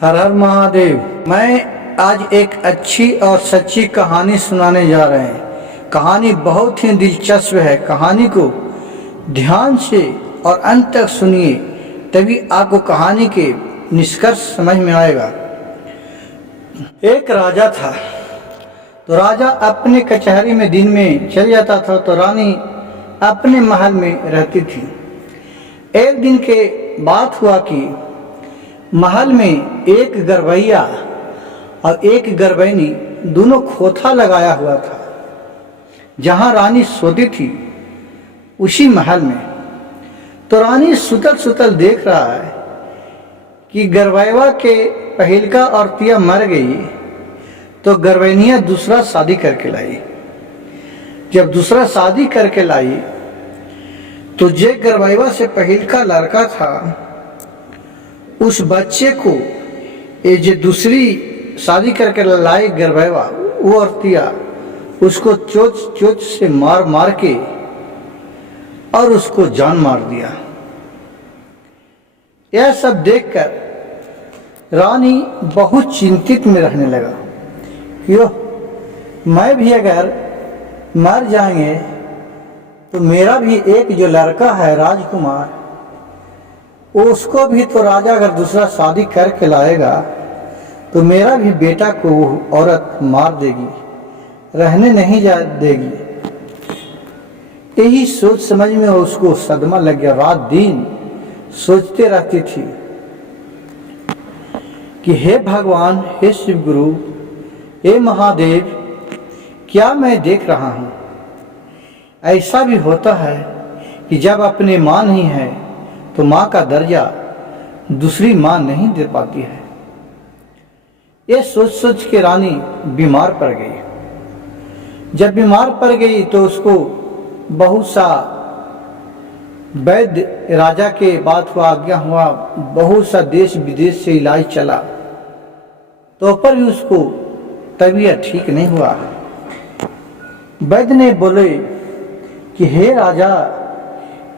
हर हर महादेव। मैं आज एक अच्छी और सच्ची कहानी सुनाने जा रहे हैं। कहानी बहुत ही दिलचस्प है। कहानी को ध्यान से और अंत तक सुनिए, तभी आपको कहानी के निष्कर्ष समझ में आएगा। एक राजा था। तो राजा अपने कचहरी में दिन में चल जाता था, तो रानी अपने महल में रहती थी। एक दिन के बात हुआ कि महल में एक गरबैया और एक गरबैनी दोनों खोथा लगाया हुआ था। जहां रानी सोती थी उसी महल में। तो रानी सुतल सुतल देख रहा है कि गरबैया के पहिलका औरतिया मर गई, तो गरबैनिया दूसरा शादी करके लाई। जब दूसरा शादी करके लाई तो जे गरबैया से पहिलका लड़का था, उस बच्चे को ये जो दूसरी शादी करके लाई गरबैया, वो औरतिया उसको चोच चोच से मार मार के और उसको जान मार दिया। यह सब देखकर रानी बहुत चिंतित में रहने लगा। क्यों, मैं भी अगर मर जाएंगे तो मेरा भी एक जो लड़का है राजकुमार, उसको भी तो राजा अगर दूसरा शादी करके लाएगा तो मेरा भी बेटा को औरत मार देगी, रहने नहीं जा देगी। यही सोच समझ में उसको सदमा लग गया। रात दिन सोचते रहती थी कि हे भगवान, हे शिव गुरु, हे महादेव, क्या मैं देख रहा हूं। ऐसा भी होता है कि जब अपने मां नहीं है तो मां का दर्जा दूसरी मां नहीं दे पाती है। ये सोच सोच के रानी बीमार पड़ गई। जब बीमार पड़ गई तो उसको बहुत सा वैद्य राजा के बात हुआ, आज्ञा हुआ, बहुत सा देश विदेश से इलाज चला, तो पर भी उसको तबीयत ठीक नहीं हुआ। वैद्य ने बोले कि हे राजा,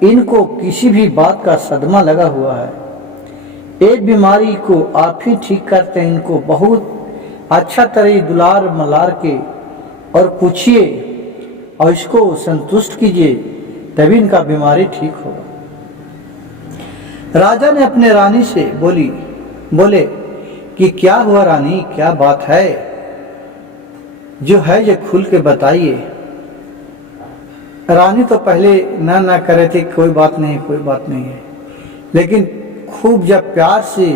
इनको किसी भी बात का सदमा लगा हुआ है। एक बीमारी को आप ही ठीक करते हैं। इनको बहुत अच्छा तरह दुलार मलार के और पूछिए और इसको संतुष्ट कीजिए, तभी इनका बीमारी ठीक होगा। राजा ने अपने रानी से बोले कि क्या हुआ रानी, क्या बात है, जो है ये खुल के बताइए। रानी तो पहले ना करे थे, कोई बात नहीं कोई बात नहीं है, लेकिन खूब जब प्यार से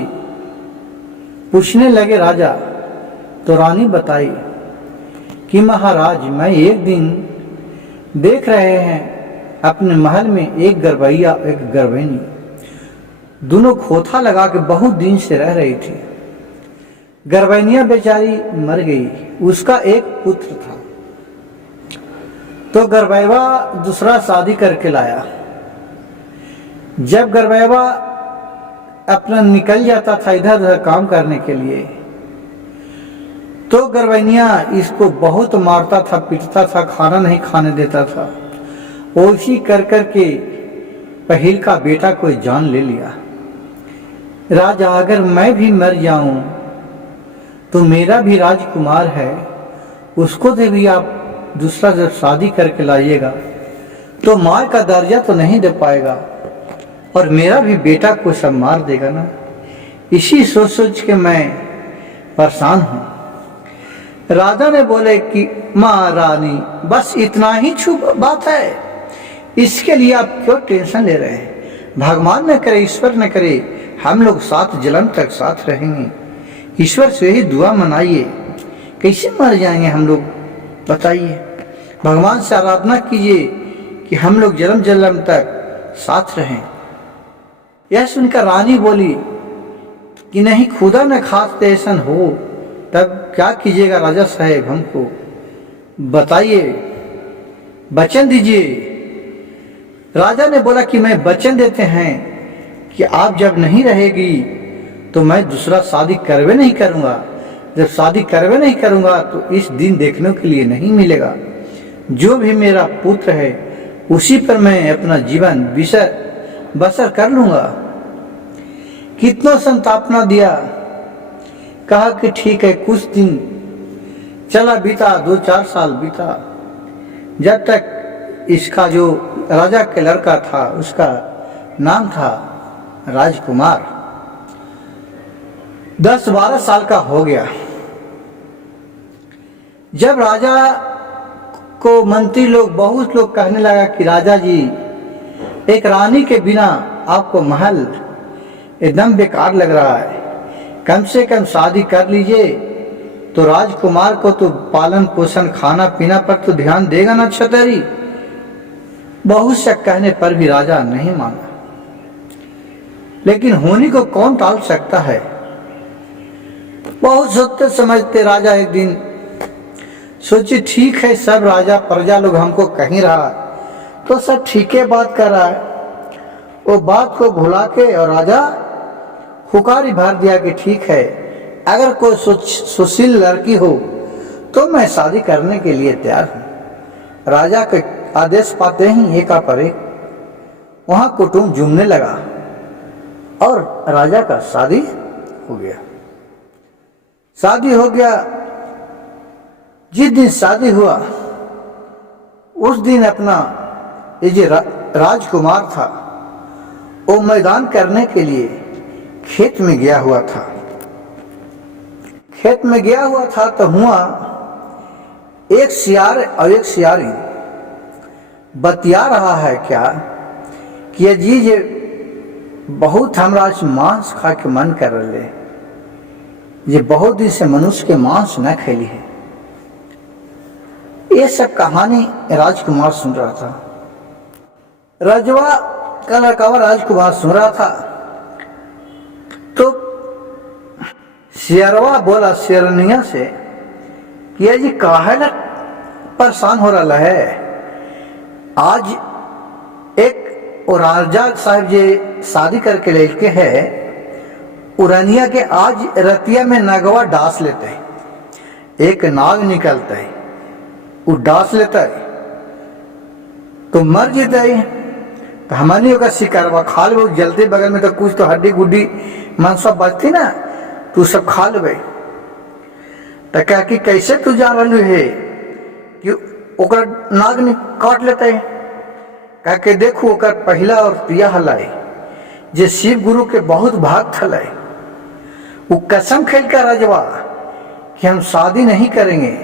पूछने लगे राजा, तो रानी बताई कि महाराज, मैं एक दिन देख रहे हैं अपने महल में एक गरबैया एक गरबैनी दोनों खोथा लगा के बहुत दिन से रह रही थी। गरबैनिया बेचारी मर गई, उसका एक पुत्र था। तो गरबैया दूसरा शादी करके लाया। जब गरबैया अपना निकल जाता था इधर उधर काम करने के लिए, तो गरबैनिया इसको बहुत मारता था, पीटता था, खाना नहीं खाने देता था। उसी कर करके पहिल का बेटा कोई जान ले लिया। राजा, अगर मैं भी मर जाऊं तो मेरा भी राजकुमार है, उसको भी आप दूसरा जब शादी करके लाइएगा तो माँ का दर्जा तो नहीं दे पाएगा और मेरा भी बेटा को सब मार देगा ना। इसी सोच सोच के मैं परेशान हूं। राजा ने बोले कि महारानी, बस इतना ही छुप बात है, इसके लिए आप क्यों टेंशन ले रहे हैं। भगवान न करे, ईश्वर न करे, हम लोग साथ जन्म तक साथ रहेंगे। ईश्वर से ही दुआ मनाइए। कैसे मर जाएंगे हम लोग, बताइए। भगवान से आराधना कीजिए कि हम लोग जन्म जन्म तक साथ रहें। यह सुनकर रानी बोली कि नहीं, खुदा न खास्ते ऐसा हो, तब क्या कीजिएगा राजा साहेब, हमको बताइए, वचन दीजिए। राजा ने बोला कि मैं वचन देते हैं कि आप जब नहीं रहेगी तो मैं दूसरा शादी करवे नहीं करूंगा। जब शादी करवे नहीं करूंगा तो इस दिन देखने के लिए नहीं मिलेगा। जो भी मेरा पुत्र है उसी पर मैं अपना जीवन बसर कर लूंगा। कितना संतापना दिया, कहा कि ठीक है, कुछ दिन चला बीता, 2-4 साल बीता, जब तक इसका जो राजा के लड़का था उसका नाम था राजकुमार, 10-12 साल का हो गया। जब राजा को मंत्री लोग, बहुत लोग कहने लगा कि राजा जी, एक रानी के बिना आपको महल एकदम बेकार लग रहा है, कम से कम शादी कर लीजिए, तो राजकुमार को तो पालन पोषण खाना पीना पर तो ध्यान देगा ना छतरी। बहुत से कहने पर भी राजा नहीं माना, लेकिन होने को कौन टाल सकता है। बहुत सोचते समझते राजा एक दिन सोचे ठीक है, सब राजा प्रजा लोग हमको कहीं रहा तो सब ठीक है बात कर रहा है। वो बात को भुला के और राजा हुकारी भर दिया कि ठीक है, अगर कोई सुशील लड़की हो तो मैं शादी करने के लिए तैयार हूं। राजा के आदेश पाते ही एका पर एक वहां कुटुंब जुमने लगा और राजा का शादी हो गया। शादी हो गया। जिस दिन शादी हुआ उस दिन अपना ये जो राजकुमार था वो मैदान करने के लिए खेत में गया हुआ था। खेत में गया हुआ था तो हुआ एक सियार और एक सियारी बतिया रहा है क्या कि ये जी ये बहुत हमरा मांस खा के मन कर रहे, ये बहुत दिन से मनुष्य के मांस न खेली है। ये सब कहानी राजकुमार सुन रहा था। रजवा का लड़का राजकुमार सुन रहा था तो शेरवा बोला शेरनिया से कि ये जी काहे ना परेशान हो रहा है। आज एक राजा साहब जी शादी करके लेके है उरनिया के, आज रतिया में नगवा डांस लेते हैं, एक नाग निकलता है, वो डांस लेता है तो मर जाता है। तो हमनी का शिकारवा खा ले, जलते बगल में तो कुछ तो हड्डी गुड्डी मांस बचती ना, तू सब खा ले। तो कह कि कैसे तू जा रही है कि ओकर नाग ने काट लेते है। कह के देखो ओकर पहला और प्रिया हलाए जे शिव गुरु के बहुत भक्त हलाए, वो कसम खेल कर रजवा कि हम शादी नहीं करेंगे,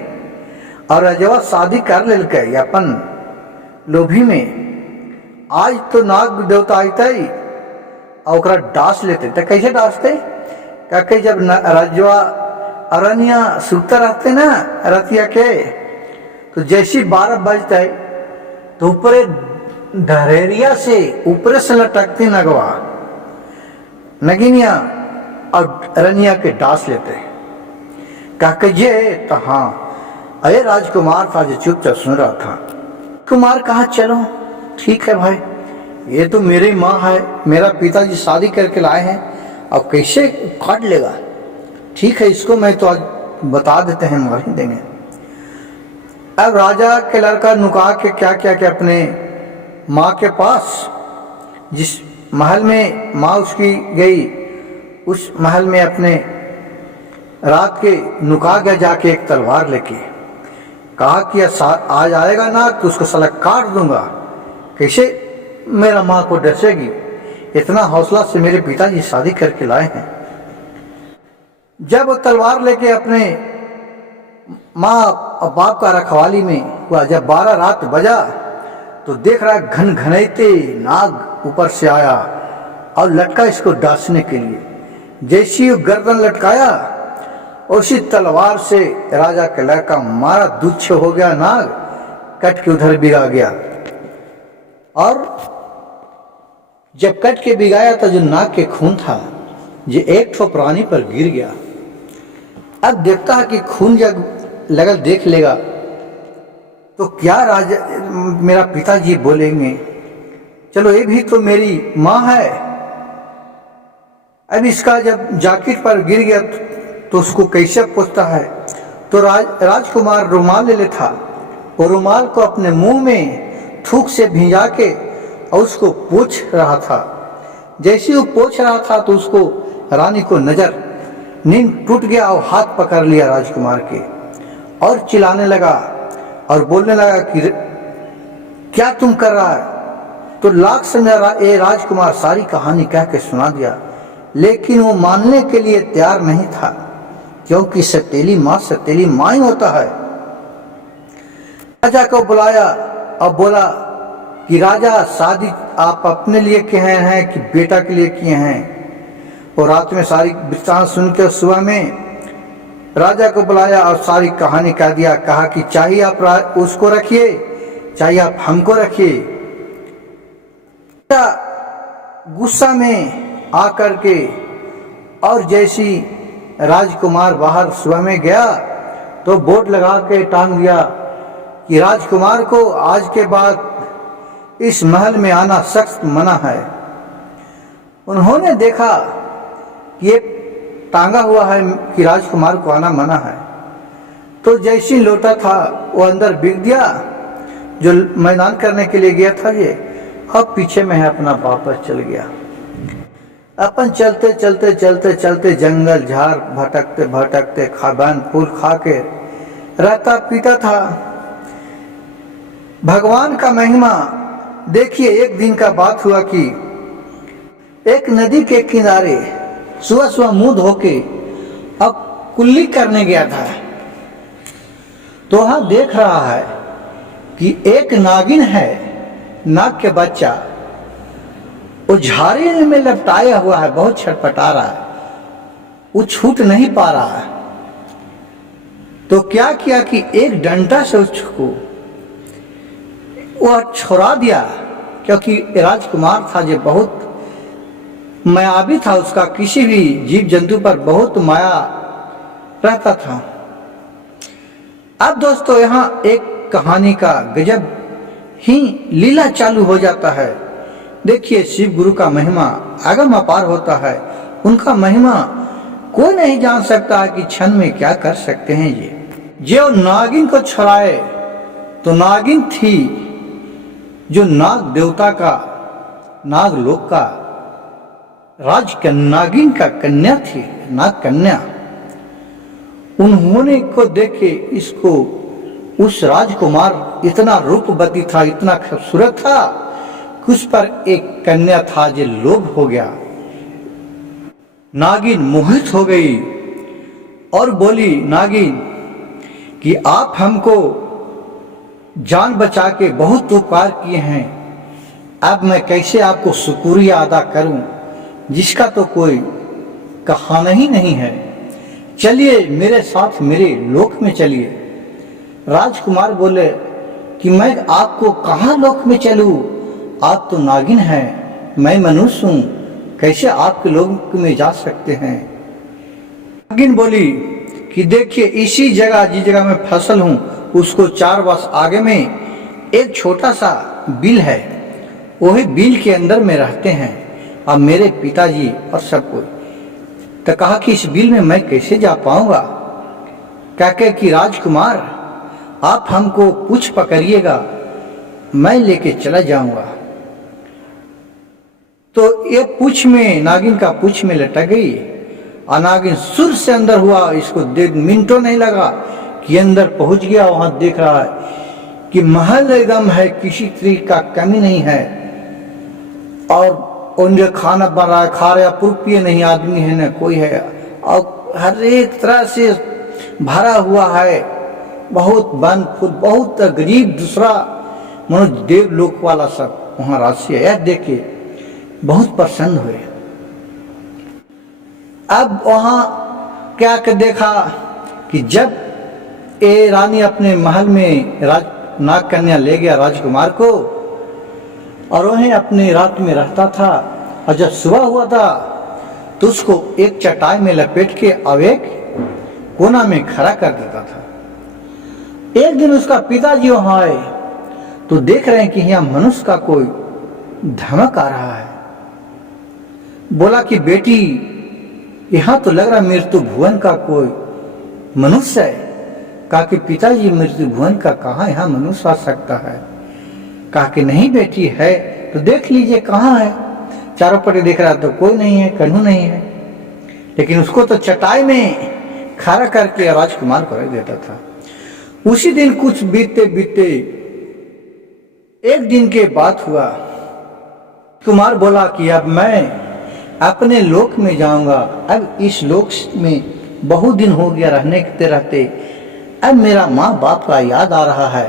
और रजवा शादी कर लेके अपन लोभी में। आज तो नाग देवता आते और ओकरा डांस लेते। तो कैसे डांसते? क्या जब रजवा अरनिया सुता रहते ना रतिया के, तो जैसी 12 बजते तो ऊपरे धरेरिया से ऊपर से लटकते नगवा नगिनिया और रनिया के डांस लेते। कह जे तो हाँ, अरे राजकुमार था जो चुपचाप सुन रहा था। कुमार कहा चलो ठीक है भाई, ये तो मेरी माँ है, मेरा पिताजी शादी करके लाए हैं, अब कैसे काट लेगा। ठीक है, इसको मैं तो आज बता देते हैं, मार ही देंगे। अब राजा के लड़का नुका के क्या क्या के अपने माँ के पास, जिस महल में माँ उसकी गई, उस महल में अपने रात के नुका गया जाके एक तलवार लेके। कहा कि आज आएगा ना तो उसको साला काट दूंगा, कैसे मेरा माँ को डसेगी, इतना हौसला से मेरे पिताजी शादी करके लाए हैं। जब वो तलवार लेके अपने माँ और बाप का रखवाली में हुआ, जब 12 रात बजा तो देख रहा घन घनैते नाग ऊपर से आया और लटका इसको डांसने के लिए। जैसी गर्दन लटकाया उसी तलवार से राजा के लड़का मारा, दुच्छ हो गया, नाग कट के उधर बिगा गया। और जब कट के बिगाया तो जो नाग के खून था जो एक ठो प्राणी पर गिर गया। अब देखता है कि खून जब लगल देख लेगा तो क्या राजा मेरा पिताजी बोलेंगे, चलो ये भी तो मेरी माँ है। अब इसका जब जैकेट पर गिर गया तो उसको कैसे पूछता है, तो राजकुमार रुमाल ले लेता और रुमाल को अपने मुंह में थूक से भिंजा के और उसको पोंछ रहा था। जैसे वो पोंछ रहा था तो उसको रानी को नजर नींद टूट गया और हाथ पकड़ लिया राजकुमार के और चिल्लाने लगा और बोलने लगा कि क्या तुम कर रहा है। तो लाख से मेरा ए राजकुमार सारी कहानी कह के सुना दिया, लेकिन वो मानने के लिए तैयार नहीं था, क्योंकि सतीली माँ ही होता है। राजा को बुलाया और बोला कि राजा, शादी आप अपने लिए किए हैं कि बेटा के लिए किए हैं। और रात में सारी वृत्तांत सुनकर सुबह में राजा को बुलाया और सारी कहानी कह दिया। कहा कि चाहिए आप उसको रखिए, चाहिए आप हमको रखिए। गुस्सा में आकर के और जैसी राजकुमार बाहर सुबह में गया तो बोर्ड लगा के टांग दिया कि राजकुमार को आज के बाद इस महल में आना सख्त मना है। उन्होंने देखा कि ये टांगा हुआ है कि राजकुमार को आना मना है, तो जैसी लौटा था वो अंदर बिक दिया, जो मैदान करने के लिए गया था ये अब पीछे में है अपना वापस चल गया। अपन चलते चलते चलते चलते जंगल झाड़ भटकते भटकते खाबान फूल खा के रहता पीता था। भगवान का महिमा देखिए। एक दिन का बात हुआ कि एक नदी के किनारे सुबह सुबह मुंह धो के अब कुल्ली करने गया था, तो वहां देख रहा है कि एक नागिन है, नाग के बच्चा, वो झाड़ी में लपटाया हुआ है, बहुत छटपटा रहा है, वो छूट नहीं पा रहा है। तो क्या किया कि एक डंडा से उसको वह छुड़ा दिया, क्योंकि राजकुमार था जो बहुत मायावी था, उसका किसी भी जीव जंतु पर बहुत माया रहता था। अब दोस्तों यहाँ एक कहानी का गजब ही लीला चालू हो जाता है। देखिए शिव गुरु का महिमा अगम अपार होता है, उनका महिमा कोई नहीं जान सकता है कि क्षण में क्या कर सकते हैं। ये जो नागिन को छुड़ाए तो नागिन थी जो नाग देवता का, नाग लोक का नागिन का कन्या थी, नाग कन्या। उन्होंने को देखे इसको, उस राजकुमार इतना रूपवती था, इतना खूबसूरत था कि उस पर एक कन्या था जो लोभ हो गया। नागिन मोहित हो गई और बोली नागिन कि आप हमको जान बचा के बहुत उपकार किए हैं, अब मैं कैसे आपको शुक्रिया अदा करूं, जिसका तो कोई कहाना ही नहीं है। चलिए मेरे साथ मेरे लोक में चलिए। राजकुमार बोले कि मैं आपको कहाँ लोक में चलूं, आप तो नागिन हैं, मैं मनुष्य हूं, कैसे आपके लोक में जा सकते हैं। नागिन बोली कि देखिए इसी जगह, जिस जगह मैं फसल हूं उसको 4 वर्ष आगे में एक छोटा सा बिल है, वही बिल के अंदर में रहते हैं और मेरे पिताजी और सब कोई। तो कहा कि इस बिल में मैं कैसे जा पाऊंगा। कहके कि राजकुमार आप हमको पूछ पकड़िएगा, मैं लेके चला जाऊंगा। तो ये पूछ में, नागिन का पूछ में लटक गई और नागिन सुर से अंदर हुआ। इसको देख मिनटों नहीं लगा कि अंदर पहुंच गया। वहां देख रहा है कि महल एकदम है, किसी तरीके का कमी नहीं है, और उनके खाना बन रहा है, खा रहे, पुरुपिए नहीं आदमी है, न कोई है, और हर एक तरह से भरा हुआ है, बहुत वन फूल, बहुत गरीब दूसरा मनुष्य देवलोक वाला सब वहां राशि है। यह देखे बहुत प्रसन्न हुए। अब वहां क्या कर देखा कि जब ये रानी अपने महल में नाग कन्या ले गया राजकुमार को, और वहीं अपनी रात में रहता था, और जब सुबह हुआ था तो उसको एक चटाई में लपेट के अब एक कोना में खड़ा कर देता था। एक दिन उसका पिताजी वहां आए तो देख रहे हैं कि यहाँ मनुष्य का कोई धमक आ रहा है। बोला कि बेटी यहाँ तो लग रहा मृत्यु भुवन का कोई मनुष्य है। कहा कि पिताजी मृत्यु भुवन का कहाँ यहाँ मनुष्य आ सकता है। कहा कि नहीं बेटी है तो देख लीजिए कहाँ है। चारों पटे देख रहा तो कोई नहीं है, कन्हू नहीं है। लेकिन उसको तो चटाई में खड़ा करके राजकुमार को रख देता था। उसी दिन कुछ बीतते बीतते एक दिन के बात हुआ। कुमार बोला कि अब मैं अपने लोक में जाऊंगा, अब इस लोक में बहुत दिन हो गया रहने के रहते, अब मेरा माँ बाप का याद आ रहा है,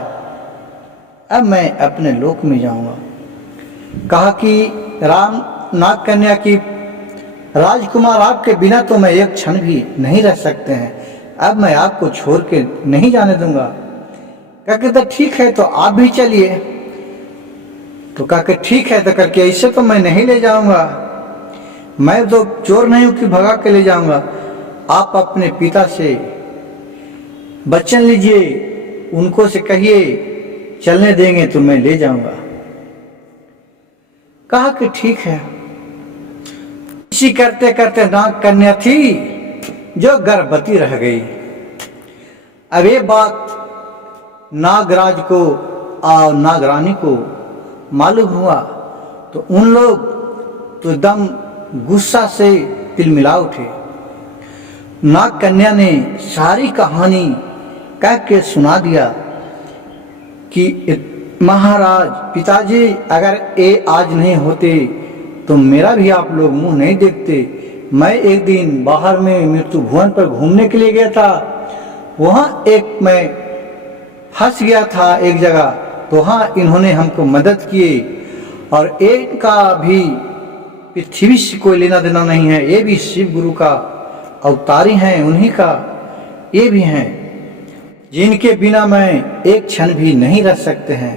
अब मैं अपने लोक में जाऊंगा। कहा कि राम नाग कन्या की राजकुमार आपके बिना तो मैं एक क्षण भी नहीं रह सकते हैं, अब मैं आपको छोड़ के नहीं जाने दूंगा। कहते तो ठीक है तो आप भी चलिए। तो कहा ठीक है तो करके ऐसे तो मैं नहीं ले जाऊंगा, मैं तो चोर नहीं हूं कि भगा के ले जाऊंगा। आप अपने पिता से वचन लीजिए, उनको से कहिए चलने देंगे तो मैं ले जाऊंगा। कहा कि ठीक है। इसी करते करते नाग कन्या थी जो गर्भवती रह गई। अब ये बात नागराज को और नागरानी को मालूम हुआ तो उन लोग तो एकदम गुस्सा से तिलमिला उठे। नाग कन्या ने सारी कहानी कह के सुना दिया कि महाराज पिताजी, अगर ये आज नहीं होते तो मेरा भी आप लोग मुंह नहीं देखते। मैं एक दिन बाहर में मृत्यु भुवन पर घूमने के लिए गया था, वहां एक मैं फंस गया था एक जगह, तो वहाँ इन्होंने हमको मदद किए और इनका भी पृथ्वी से कोई लेना देना नहीं है, ये भी शिव गुरु का अवतारी हैं, उन्हीं का ये भी हैं, जिनके बिना मैं एक क्षण भी नहीं रह सकते हैं।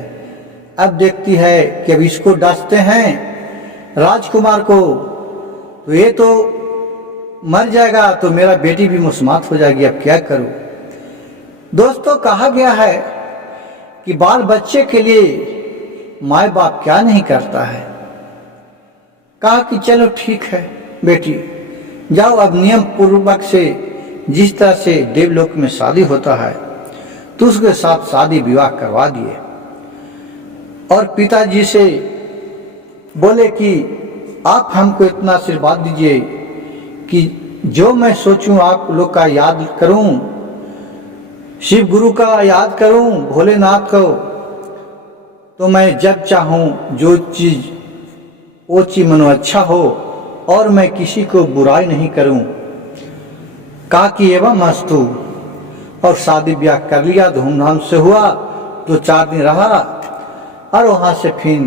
अब देखती है कि अब इसको डांटते हैं राजकुमार को तो ये तो मर जाएगा, तो मेरा बेटी भी मुस्मात हो जाएगी, अब क्या करूं। दोस्तों, कहा गया है कि बाल बच्चे के लिए माँ बाप क्या नहीं करता है। कहा कि चलो ठीक है बेटी, जाओ अब नियम पूर्वक से जिस तरह से देवलोक में शादी होता है तो उसके साथ शादी विवाह करवा दिए और पिताजी से बोले कि आप हमको इतना आशीर्वाद दीजिए कि जो मैं सोचूं आप लोग का याद करूं, शिव गुरु का याद करूं, भोलेनाथ को, तो मैं जब चाहूं जो चीज वो चीज मनो अच्छा हो और मैं किसी को बुराई नहीं करूं। कहा कि एवं मस्तु, और शादी ब्याह कर लिया, धूमधाम से हुआ। तो 4 दिन रहा और वहां से फिर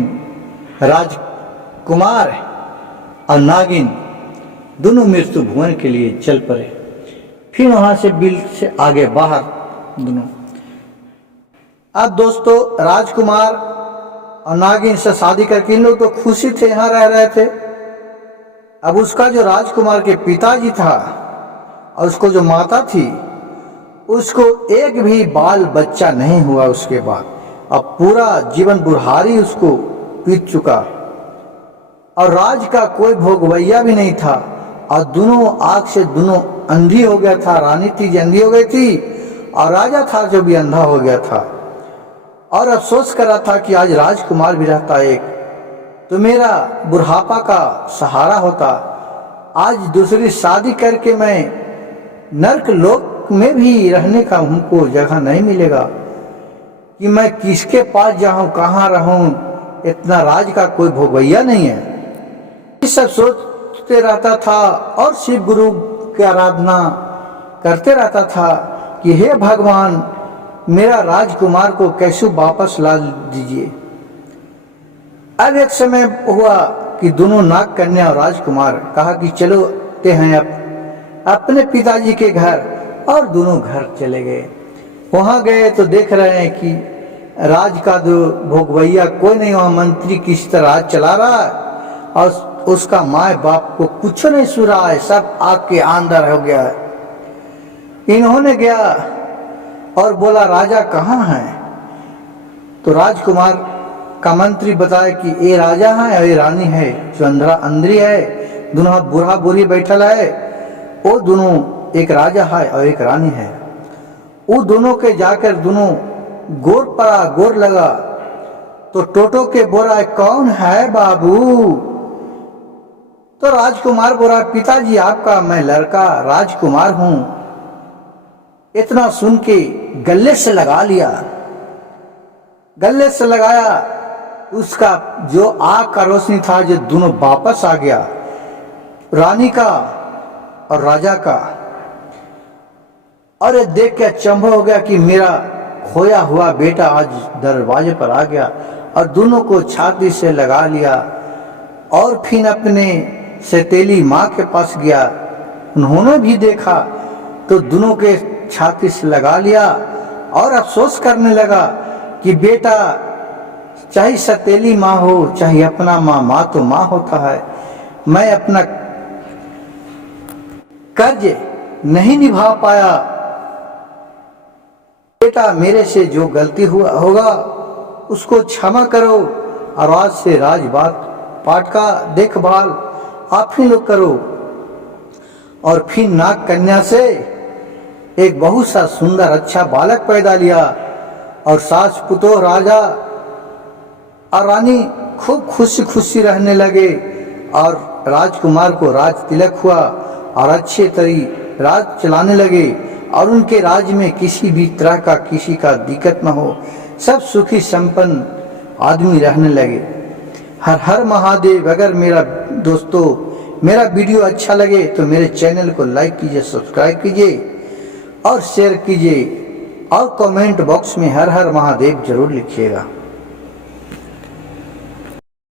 राजकुमार और नागिन दोनों मृत्यु भुवन के लिए चल पड़े। फिर वहां से बिल से आगे बाहर दोनों। अब दोस्तों, राजकुमार और नागिन से शादी करके इन लोग तो खुशी थे, यहाँ रह रहे थे। अब उसका जो राजकुमार के पिताजी था और उसको जो माता थी, उसको एक भी बाल बच्चा नहीं हुआ उसके बाद। अब पूरा जीवन बुढ़ारी उसको बीत चुका और राज का कोई भोगवैया भी नहीं था और दोनों आंख से दोनों अंधी हो गया था। रानी थी जो अंधी हो गई थी और राजा था जो भी अंधा हो गया था और अफसोस कर रहा था कि आज राजकुमार भी रहता एक तो मेरा बुढ़ापा का सहारा होता। आज दूसरी शादी करके मैं नर्क लोक में भी रहने का हमको जगह नहीं मिलेगा कि मैं किसके पास जाऊं, कहाँ रहूं, इतना राज का कोई भोगवैया नहीं है। ये सब सोचते रहता था और शिव गुरु की आराधना करते रहता था कि हे भगवान, मेरा राजकुमार को कैसे वापस ला दीजिए। अब एक समय हुआ कि दोनों नाग कन्या और राजकुमार कहा कि चलो ते हैं अब अपने पिताजी के घर, और दोनों घर चले गए। वहां गए तो देख रहे हैं कि राज का जो भोगवैया कोई नहीं, वहां मंत्री किस तरह चला रहा है और उसका माए बाप को कुछ नहीं सुन रहा है, सब आग के अंदर हो गया है। इन्होंने गया और बोला राजा कहाँ है, तो राजकुमार का मंत्री बताया कि ये राजा है और ये रानी है जो अंदरी है, दोनों बुढ़ा बुरी बैठल है, वो दोनों एक राजा है और एक रानी है। वो दोनों के जाकर दोनों गोर पड़ा, गोर लगा तो टोटो के बोला कौन है बाबू, तो राजकुमार बोला, पिताजी आपका मैं लड़का राजकुमार हूं। इतना सुन के गले से लगा लिया, गले से लगाया। उसका जो आग का रोशनी था जो दोनों वापस आ गया, रानी का और राजा का। और देख के अचंभा हो गया कि मेरा खोया हुआ बेटा आज दरवाजे पर आ गया। और दोनों को छाती से लगा लिया और फिर अपने सौतेली माँ के पास गया। उन्होंने भी देखा तो दोनों के छाती से लगा लिया और अफसोस करने लगा कि बेटा चाहे सौतेली माँ हो चाहे अपना माँ, माँ तो माँ होता है। मैं अपना कर्ज नहीं निभा पाया, बेटा मेरे से जो गलती हुआ होगा उसको क्षमा करो। और आज से राजबाग पाठ का देखभाल आप ही लोग करो। और फिर नाग कन्या से एक बहुत सा सुंदर अच्छा बालक पैदा लिया। और सास पुतोह राजा और रानी खूब खुशी खुशी रहने लगे। और राजकुमार को राज तिलक हुआ और अच्छे तरी राज चलाने लगे। और उनके राज्य में किसी भी तरह का किसी का दिक्कत न हो, सब सुखी संपन्न आदमी रहने लगे। हर हर महादेव। अगर मेरा दोस्तों मेरा वीडियो अच्छा लगे तो मेरे चैनल को लाइक कीजिए, सब्सक्राइब कीजिए और शेयर कीजिए। और कमेंट बॉक्स में हर हर महादेव जरूर लिखिएगा।